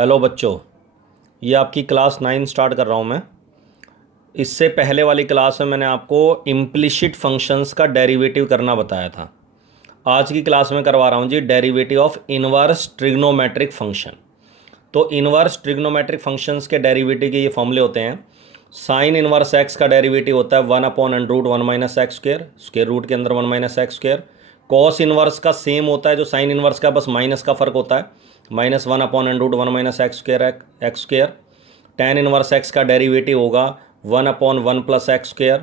Hello बच्चों, ये आपकी क्लास 9 स्टार्ट कर रहा हूँ मैं। इससे पहले वाली क्लास में मैंने आपको इम्प्लिसिट फंक्शंस का डेरिवेटिव करना बताया था। आज की क्लास में करवा रहा हूँ जी derivative of inverse trigonometric function. तो इनवर्स ट्रिग्नोमेट्रिक फंक्शंस के डेरिवेटिव के ये फॉर्मूले होते हैं। साइन इनवर्स एक्स का डेरिवेटिव होता है 1/√1 minus x square, square root के अंदर 1 minus x square. Cos inverse का सेम होता है जो साइन इनवर्स का, बस माइनस का फर्क होता है, -1/√1 minus x square. Tan inverse x का डेरिवेटिव होगा 1/1 plus x square.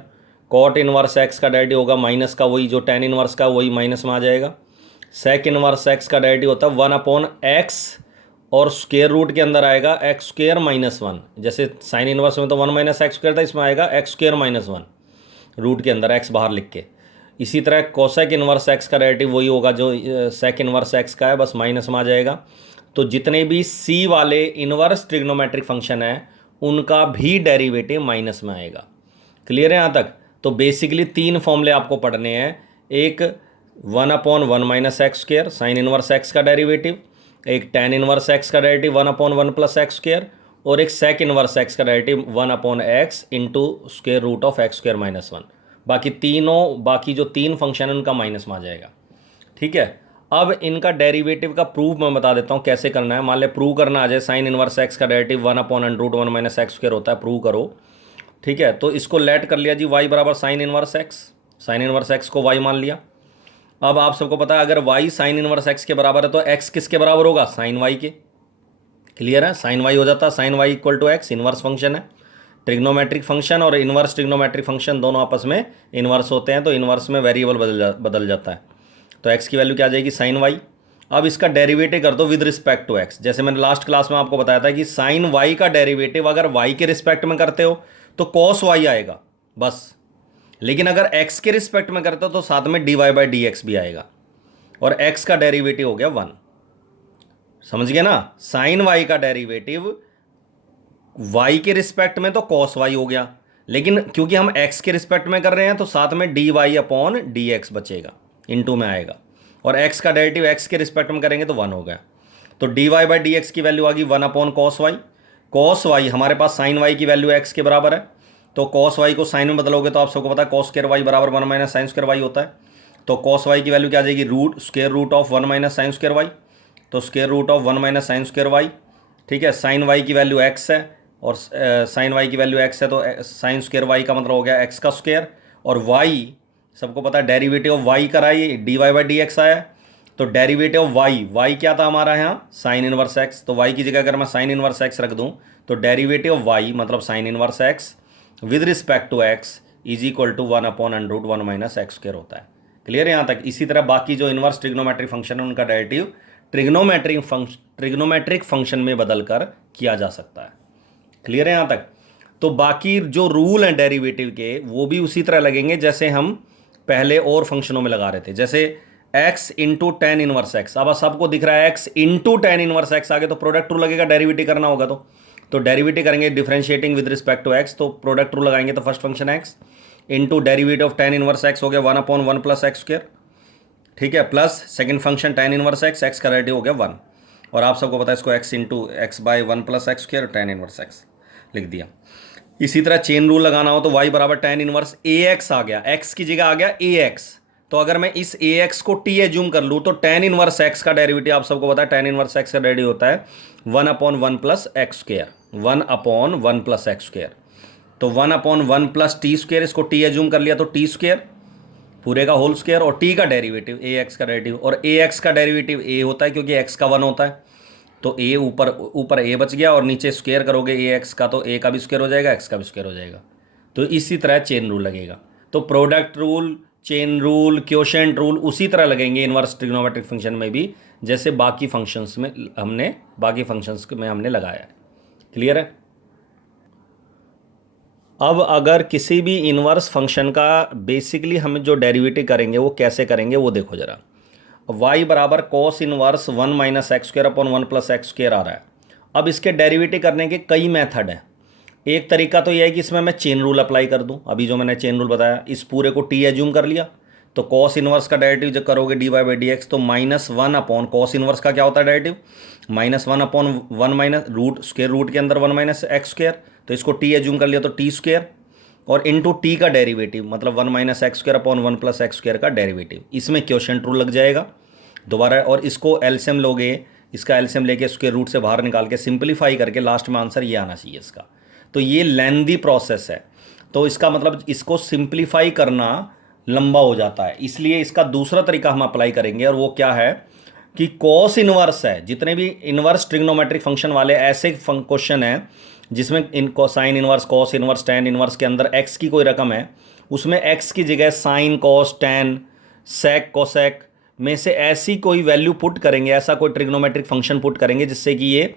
Cot inverse x का डेरिवेटिव होगा माइनस का, वही जो टेन इनवर्स का वही माइनस में आ जाएगा। सेक इनवर्स एक्स का डेरिवेटिव होता है 1/x और स्क्वायर रूट के अंदर आएगा एक्स स्क्वायर माइनस 1। जैसे साइन इनवर्स में तो 1 माइनस एक्स स्क्वायर था, इसमें आएगा एक्स स्क्वायर माइनस 1 रूट के अंदर, एक्स बाहर लिख के। इसी तरह कोसेक इनवर्स एक्स का डेरिवेटिव वही होगा जो सेक इनवर्स एक्स का है, बस माइनस में आ जाएगा। तो जितने भी सी वाले इनवर्स ट्रिग्नोमेट्रिक फंक्शन है उनका भी डेरिवेटिव माइनस में आएगा। क्लियर है यहाँ तक? तो बेसिकली तीन फॉर्मूले आपको पढ़ने हैं। एक 1/1 minus x square sine inverse x का डेरिवेटिव, एक टेन इनवर्स एक्स का डेरिवेटिव 1/1 प्लस एक्स स्क्वायर, और एक सेक इनवर्स एक्स का derivative 1/x into square root of x square minus 1। बाकी जो तीन फंक्शन है उनका माइनस में आ जाएगा। ठीक है, अब इनका डेरिवेटिव का प्रूफ मैं बता देता हूँ कैसे करना है। मान ले प्रूव करना आ जाए, साइन इनवर्स एक्स का डेरिवेटिव 1/√1 माइनस एक्स स्क्वायर होता है, प्रूव करो। ठीक है, तो इसको लेट कर लिया जी, y बराबर sign inverse x. Sign inverse x को y मान लिया। अब आप सबको पता है अगर y साइन इनवर्स एक्स के बराबर है तो x किसके बराबर होगा? साइन y के। क्लियर है? साइन y हो जाता है, sine y equal to x. Inverse function है, ट्रिग्नोमेट्रिक फंक्शन और इनवर्स ट्रिग्नोमेट्रिक फंक्शन दोनों आपस में इनवर्स होते हैं, तो इनवर्स में वेरिएबल बदल जाता है। तो x की वैल्यू क्या आ जाएगी? Sine y। अब इसका डेरिवेटिव कर दो विद रिस्पेक्ट टू x। जैसे मैंने लास्ट क्लास में आपको बताया था कि साइन y का डेरिवेटिव अगर y के रिस्पेक्ट में करते हो तो कॉस y आएगा बस, लेकिन अगर x के रिस्पेक्ट में करते हो तो साथ में dy/dx भी आएगा, और x का डेरिवेटिव हो गया 1। समझ गए ना? साइन y का डेरिवेटिव y के रिस्पेक्ट में तो कॉस y हो गया, लेकिन क्योंकि हम x के रिस्पेक्ट में कर रहे हैं तो साथ में dy/dx बचेगा, इनटू में आएगा, और x का डेरिवेटिव x के रिस्पेक्ट में करेंगे तो 1 हो गया। तो dy/dx की वैल्यू आ गई 1/cos y। cos y हमारे पास साइन y की वैल्यू x के बराबर है, तो cos y को साइन में बदलोगे तो आप सबको पता है cos स्क्वायर y बराबर 1 माइनस साइन स्क्वायर y होता है। तो cos y की वैल्यू क्या आ जाएगी? Square root of 1 minus sine square y। तो square root of 1 minus sine square y। ठीक है, साइन y की वैल्यू x है और साइन y की वैल्यू x है, तो साइन स्क्वायर y का मतलब हो गया x का स्क्वायर, और y सबको पता है डेरिवेटिव ऑफ y करा, ये dy/dx आया। तो डेरिवेटिव ऑफ y क्या था हमारा यहाँ? Sign inverse x। तो y की जगह अगर मैं साइन इनवर्स x रख दूँ तो डेरिवेटिव ऑफ y मतलब sine inverse x with respect to x is equal to 1/√1 minus x square होता है। क्लियर है यहाँ तक? इसी तरह बाकी जो इनवर्स ट्रिग्नोमेट्रिक फंक्शन है उनका डेरिवेटिव ट्रिग्नोमेट्रिक फंक्शन में बदल कर किया जा सकता है। क्लियर है यहाँ तक? तो बाकी जो रूल हैं डेरिवेटिव के वो भी उसी तरह लगेंगे जैसे हम पहले और फंक्शनों में लगा रहे थे, जैसे x into ten inverse x. अब सबको दिख रहा है x into ten inverse x आगे, तो प्रोडक्ट रूल लगेगा, डेरिवेटिव करना होगा तो डेरिवेटिव करेंगे differentiating with respect to x, तो प्रोडक्ट रूल लगाएंगे तो first function x into derivative of tan inverse x हो गया 1/1 प्लस एक्स स्क्वायर। ठीक है, plus second function tan inverse x का डेरिवेटिव हो गया 1, और आप सबको पता है इसको x into x/1 plus x square ten inverse x लिख दिया। इसी तरह चेन रूल लगाना हो तो y बराबर टेन इनवर्स ax आ गया, x की जगह आ गया ax। तो अगर मैं इस ax को t एज्यूम कर लूँ तो टेन इनवर्स x का डेरिवेटिव आप सबको पता है, टेन इनवर्स x का डेरिवेटिव होता है 1/1 plus x square, 1/1 plus x square. तो 1/1 प्लस टी स्क्वायर, इसको t एज्यूम कर लिया तो टी स्क्वायर पूरे का होल स्क्वायर, और t का डेरिवेटिव ax का डेरिवेटिव, और ax का डेरिवेटिव a होता है क्योंकि x का 1 होता है, तो a ऊपर a बच गया और नीचे स्क्वायर करोगे ax का तो a का भी स्क्वायर हो जाएगा, x का भी स्क्वायर हो जाएगा। तो इसी तरह चेन रूल लगेगा। तो product rule, chain rule, quotient rule उसी तरह लगेंगे इनवर्स ट्रिग्नोमेट्रिक फंक्शन में भी, जैसे बाकी फंक्शंस में हमने लगाया है। क्लियर है? अब अगर किसी भी इनवर्स फंक्शन का बेसिकली हम जो डेरिवेटिव करेंगे वो कैसे करेंगे वो देखो जरा। y बराबर cos inverse 1 minus x square upon 1 plus x square आ रहा है। अब इसके डेरिवेटिव करने के कई मेथड हैं। एक तरीका तो यह है कि इसमें मैं चेन रूल अप्लाई कर दूं, अभी जो मैंने चेन रूल बताया, इस पूरे को t एज्यूम कर लिया तो कॉस इनवर्स का डेरिवेटिव जब करोगे dy बाई डी एक्स, तो -1 अपॉन कॉस इनवर्स का क्या होता है derivative, -1 upon 1 minus root square root के अंदर 1 माइनस एक्स स्क्वायर, तो इसको टी एज्यूम कर लिया तो टी स्क्वायर, और इनटू टी का डेरिवेटिव मतलब 1 minus x square upon 1 plus x square का डेरिवेटिव। इसमें क्वेश्चन ट्रू लग जाएगा दोबारा, और इसको एलसीएम लोगे, इसका एलसीएम लेके स्क्वायर रूट से बाहर निकाल के सिंपलीफाई करके लास्ट में आंसर ये आना चाहिए इसका। तो ये लेंदी प्रोसेस है, तो इसका मतलब इसको सिंपलीफाई करना लंबा हो जाता है, इसलिए इसका दूसरा तरीका हम अप्लाई करेंगे, और वो क्या है कि कॉस इनवर्स है, जितने भी इनवर्स ट्रिग्नोमेट्रिक फंक्शन वाले ऐसे क्वेश्चन हैं जिसमें इनको sine inverse, cos inverse, tan inverse के अंदर एक्स की कोई रकम है, उसमें एक्स की जगह साइन, कॉस, टैन, सेक, कोसेक में से ऐसी कोई वैल्यू पुट करेंगे, ऐसा कोई ट्रिग्नोमेट्रिक फंक्शन पुट करेंगे जिससे कि ये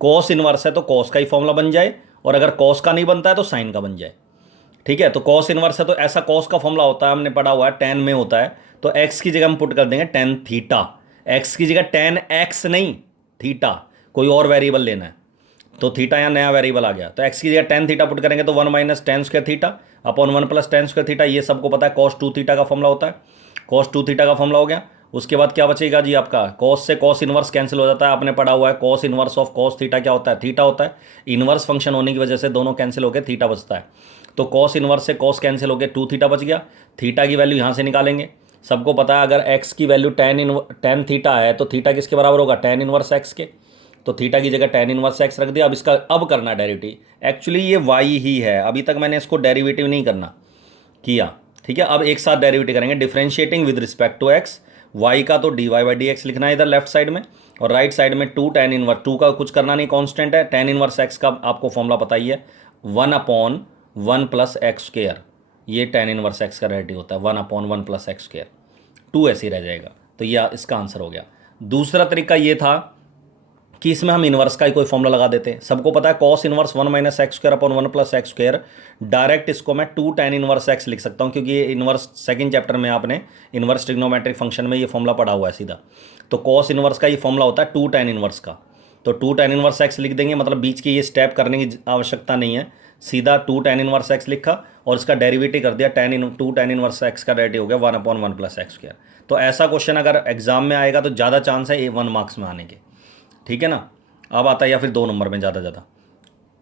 कॉस इनवर्स है तो कॉस का ही फॉर्मूला बन जाए, और अगर कॉस का नहीं बनता है तो साइन का बन जाए। ठीक है, तो कॉस इनवर्स है तो ऐसा कॉस का फॉर्मूला होता है, हमने पढ़ा हुआ है, टैन में होता है, तो एक्स की जगह हम पुट कर देंगे टैन थीटा, एक्स की जगह टैन एक्स नहीं थीटा, कोई और वेरिएबल लेना है, तो थीटा यहाँ नया वेरिएबल आ गया, तो एक्स की जगह टैन थीटा पुट करेंगे तो 1 minus tan square theta upon 1 plus tan square theta, ये सबको पता है कॉस 2 थीटा का फॉर्मूला होता है, कॉस 2 थीटा का फॉर्मूला हो गया। उसके बाद क्या बचेगा जी, आपका कॉस से कॉस इनवर्स कैंसिल हो जाता है, आपने पढ़ा हुआ है cos inverse of cos theta क्या होता है, थीटा होता है, इनवर्स फंक्शन होने की वजह से दोनों कैंसिल होकर थीटा बचता है, तो कॉस इनवर्स से कॉस कैंसिल होकर 2 थीटा बच गया, थीटा की वैल्यू यहाँ से निकालेंगे, सबको पता है अगर एक्स की वैल्यू टैन थीटा है तो थीटा किसके बराबर होगा, टैन इनवर्स एक्स के, तो थीटा की जगह टैन इनवर्स एक्स रख दिया। अब इसका अब करना डेरिवेटिव, एक्चुअली ये वाई ही है, अभी तक मैंने इसको डेरिवेटिव नहीं करना किया, ठीक है, अब एक साथ डेरिवेटिव करेंगे, differentiating with respect to x, y का तो dy बाई डी एक्स लिखना है इधर लेफ्ट साइड में, और राइट साइड में 2 टैन इनवर्स, 2 का कुछ करना नहीं, कांस्टेंट है, टैन इनवर्स एक्स का आपको फॉर्मूला पता ही है 1 अपॉन 1 प्लस एक्स स्क्वायर, ये टैन इनवर्स एक्स का डेरिवेटिव होता है 1 अपॉन 1 प्लस एक्स स्क्वायर, 2 ऐसे ही रह जाएगा, तो ये इसका आंसर हो गया। दूसरा तरीका ये था कि इसमें हम इनवर्स का ही कोई फॉर्मूला लगा देते हैं, सबको पता है cos inverse 1 minus x square upon 1 plus x square, direct इसको मैं 2 टैन इनवर्स एक्स लिख सकता हूं, क्योंकि ये इनवर्स सेकंड चैप्टर में आपने इनवर्स ट्रिग्नोमेट्रिक फंक्शन में ये फॉर्मूला पढ़ा हुआ है सीधा, तो कॉस इनवर्स का ये फॉर्मूला होता है 2 टैन इनवर्स का, तो 2 टैन इनवर्स एक्स लिख देंगे, मतलब बीच की ये स्टेप करने की आवश्यकता नहीं है, सीधा 2 टैन इनवर्स एक्स लिखा और इसका डेरिवेटिव कर दिया, 2 टैन इनवर्स एक्स का डेरिवेटिव हो गया 1 अपॉन 1 प्लस एक्स स्क्वायर। तो ऐसा क्वेश्चन अगर एग्जाम में आएगा तो ज़्यादा चांस है 1 मार्क्स में आने के, ठीक है ना, अब आता है या फिर 2 नंबर में ज़्यादा।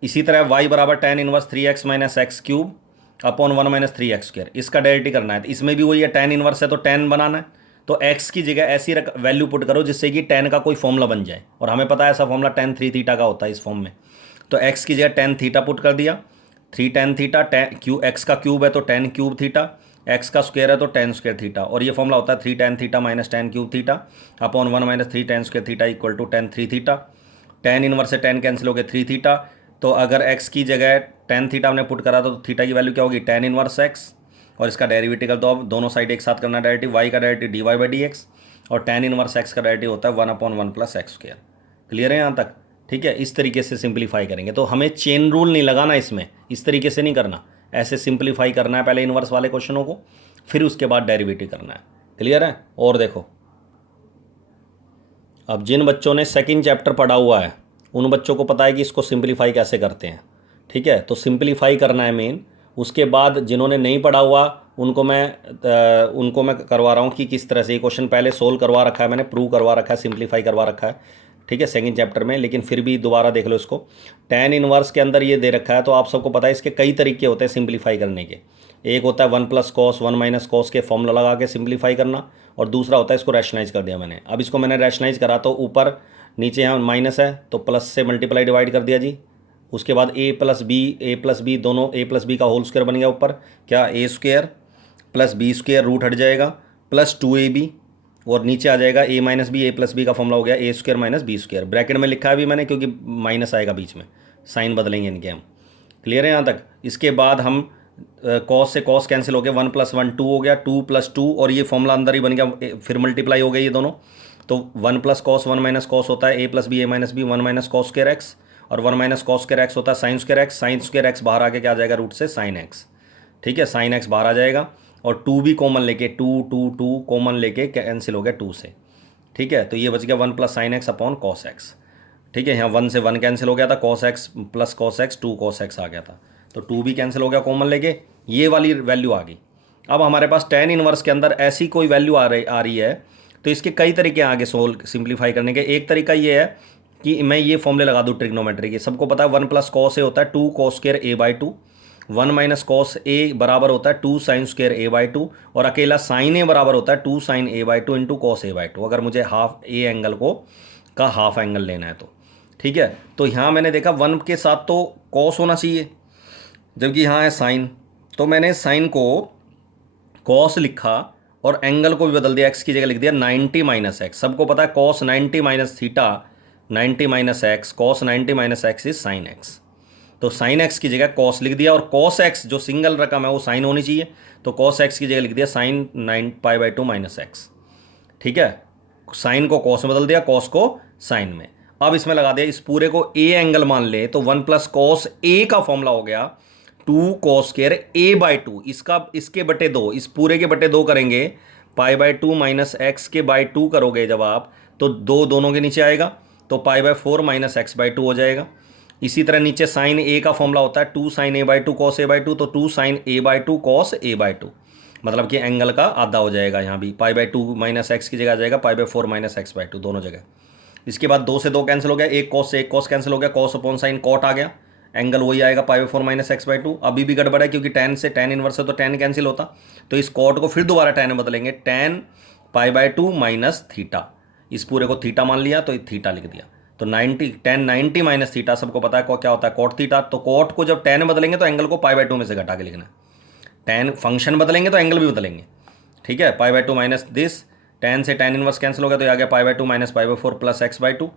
इसी तरह y बराबर tan inverse 3x minus x cube upon 1 minus 3x square, इसका डेरिवेटिव करना है, तो इसमें भी वही है, टैन इनवर्स है तो टैन बनाना है, तो x की जगह ऐसी वैल्यू पुट करो जिससे कि टैन का कोई फॉर्मूला बन जाए, और हमें पता है ऐसा फॉर्मूला टैन 3 थीटा का होता है इस फॉर्म में, तो x की जगह टैन थीटा पुट कर दिया, 3 टैन थीटा, एक्स का क्यूब है तो टैन क्यूब थीटा, एक्स का स्क्वायर है तो टैन स्क्वायर थीटा, और ये फॉर्मूला होता है 3 tan theta minus tan cube theta upon 1 minus 3 tan square theta equal to tan 3 theta, tan inverse से टैन कैंसिल हो गया 3 थीटा, तो अगर x की जगह टैन थीटा हमने पुट करा तो थीटा की वैल्यू क्या होगी, टैन इनवर्स x, और इसका डेरिवेटिव कर दो, अब दोनों साइड एक साथ करना, डेरिवेटिव y का derivative dy by D x, और टैन इनवर्स x का डेरिवेटिव होता है 1 upon 1 plus x square. Clear है यहाँ तक, ठीक है, इस तरीके से सिंप्लीफाई करेंगे, तो हमें चेन रूल नहीं लगाना इसमें, इस तरीके से नहीं करना, ऐसे सिंप्लीफाई करना है पहले इनवर्स वाले क्वेश्चनों को, फिर उसके बाद डेरिवेटिव करना है। क्लियर है, और देखो अब जिन बच्चों ने सेकंड चैप्टर पढ़ा हुआ है उन बच्चों को पता है कि इसको सिंप्लीफाई कैसे करते हैं, ठीक है, तो सिंप्लीफाई करना है मेन, उसके बाद जिन्होंने नहीं पढ़ा हुआ उनको मैं करवा रहा हूँ कि किस तरह से ये क्वेश्चन पहले सोल्व करवा रखा है मैंने, प्रूव करवा रखा है, सिंप्लीफाई करवा रखा है, ठीक है, सेकंड चैप्टर में, लेकिन फिर भी दोबारा देख लो इसको। टैन इनवर्स के अंदर ये दे रखा है, तो आप सबको पता है इसके कई तरीके होते हैं सिंप्लीफाई करने के, एक होता है 1 प्लस कॉस 1 माइनस कॉस के फॉर्मूला लगा के सिंप्लीफाई करना, और दूसरा होता है इसको रैशनाइज कर दिया मैंने। अब इसको मैंने रैशनाइज करा तो ऊपर नीचे यहाँ माइनस है तो प्लस से मल्टीप्लाई डिवाइड कर दिया जी, उसके बाद ए प्लस बी दोनों a प्लस बी का होल स्क्वायर बन गया, ऊपर क्या a square plus b square root हट जाएगा प्लस 2ab, और नीचे आ जाएगा a minus b, a plus b का फॉर्मूला हो गया a square minus b square, bracket में लिखा है अभी मैंने क्योंकि माइनस आएगा बीच में, साइन बदलेंगे इनके हम। क्लियर है यहाँ तक, इसके बाद हम कॉस से कॉस कैंसिल हो गया, 1 प्लस 1 2 हो गया, 2 प्लस 2, और ये फॉर्मूला अंदर ही बन गया, फिर मल्टीप्लाई हो गए ये दोनों, तो 1 प्लस कॉस 1 माइनस कॉस होता है a plus b, a minus b, 1 minus cos square x, और 1 माइनस कॉस स्क्वायर एक्स होता है sine square x, sine square x बाहर आके क्या आ जाएगा, रूट से साइन एक्स, ठीक है, साइन एक्स बाहर आ जाएगा, और 2 भी कॉमन लेके 2 कॉमन लेके कैंसिल हो गया 2 से, ठीक है, तो ये बच गया 1 plus sine x upon cos x, ठीक है, यहाँ 1 से 1 कैंसिल हो गया था, cos x plus cos x 2 cos x आ गया था, तो 2 भी कैंसिल हो गया कॉमन लेके, ये वाली वैल्यू आ गई, अब हमारे पास टेन इनवर्स के अंदर ऐसी कोई वैल्यू आ रही है, तो इसके कई तरीके हैं आगे सोल्व सिंप्लीफाई करने के। एक तरीका ये है कि मैं ये फॉर्मूले लगा दूँ ट्रिग्नोमेट्री के। सबको पता है 1 + cos a होता है 2 cos square a/2, 1 - cos a बराबर होता है 2 sin स्क्वायर a/2, और अकेला sin a बराबर होता है 2 sin a/2 into cos a/2, अगर मुझे हाफ ए एंगल का हाफ एंगल लेना है तो। ठीक है, तो यहाँ मैंने देखा 1 के साथ तो cos होना चाहिए, जबकि यहाँ है साइन, तो मैंने साइन को cos लिखा और एंगल को भी बदल दिया, x की जगह लिख दिया 90 - x। सबको पता है cos 90 - theta 90 - x, cos 90 - x is sin x। तो sin x की जगह cos लिख दिया, और cos x जो सिंगल रकम है वो sin होनी चाहिए, तो cos x की जगह लिख दिया sin 9π/2 - x। ठीक है, साइन को cos में बदल दिया, cos को sin में। अब इसमें लगा दिया, इस पूरे को a एंगल मान ले तो 1 + cos a का फॉर्मूला हो गया 2 cos स्क्वायर a/2, इसके बटे 2, इस पूरे के बटे 2 करेंगे, π/2 - x के बाई 2 करोगे जब आप, तो 2 दोनों के नीचे आएगा, तो π/4 - x/2 हो जाएगा। इसी तरह नीचे साइन a का फॉर्मूला होता है 2 sin a/2 cos a/2, तो 2 sin a/2 cos a/2, मतलब कि एंगल का आधा हो जाएगा। यहाँ भी π/2 - x की जगह आ जाएगा π/4 - x/2 दोनों जगह। इसके बाद 2 से 2 कैंसिल हो गया, एक cos से एक cos कैंसिल हो गया, cos अपॉन साइन cot आ गया, एंगल वही आएगा π/4 - x/2। अभी भी गड़बड़ है क्योंकि tan से tan इनवर्स है तो tan कैंसिल होता, तो इस cot को फिर दोबारा tan में बदलेंगे, tan π/2 - थीटा, इस पूरे को थीटा मान लिया तो थीटा लिख दिया, तो 90 tan 90 - थीटा सबको पता है क्या होता है cot थीटा, तो cot को जब tan में बदलेंगे तो एंगल को π/2 में से घटा के लिखना है, tan फंक्शन बदलेंगे तो एंगल भी बदलेंगे। ठीक है, π/2 - दिस, tan से tan इनवर्स कैंसिल हो गया तो ये आ गया π/2 - π/4 प्लस x/2,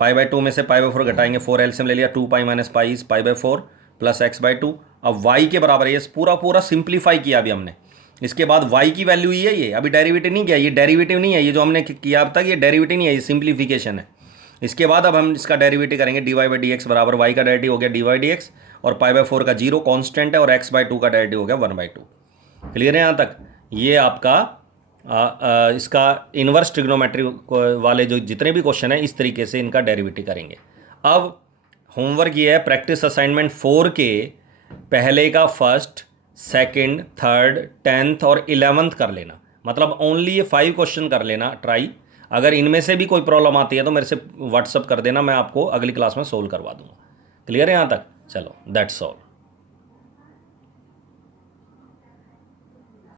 π/2 में से π/4 घटाएंगे, 4 एलसीएम ले लिया, 2π - π इज π/4 प्लस x/2। अब y के बराबर है, ये पूरा सिंप्लीफाई किया अभी हमने। इसके बाद y की वैल्यू ही है, ये अभी डेरिवेटिव नहीं किया, ये डेरिवेटिव नहीं है, ये जो हमने किया अब तक ये डेरिवेटिव नहीं है, ये सिंप्लीफिकेशन है। इसके बाद अब हम इसका डेरिवेटिव करेंगे, dy/dx बराबर y का डेरिवेटिव हो गया dy/dx, और π/4 का 0 कांस्टेंट है, और x/2 का डेरिवेटिव हो गया 1/2। क्लियर है यहाँ तक? ये आपका इसका इन्वर्स ट्रिग्नोमेट्री वाले जो जितने भी क्वेश्चन हैं इस तरीके से इनका डेरिवेटिव करेंगे। अब होमवर्क ये है, प्रैक्टिस असाइनमेंट 4 के पहले का फर्स्ट, सेकंड, थर्ड, 10th और 11th कर लेना, मतलब ओनली ये 5 क्वेश्चन कर लेना ट्राई। अगर इनमें से भी कोई प्रॉब्लम आती है तो मेरे से व्हाट्सअप कर देना, मैं आपको अगली क्लास में सोल्व करवा दूंगा। क्लियर है यहाँ तक? चलो, दैट्स ऑल।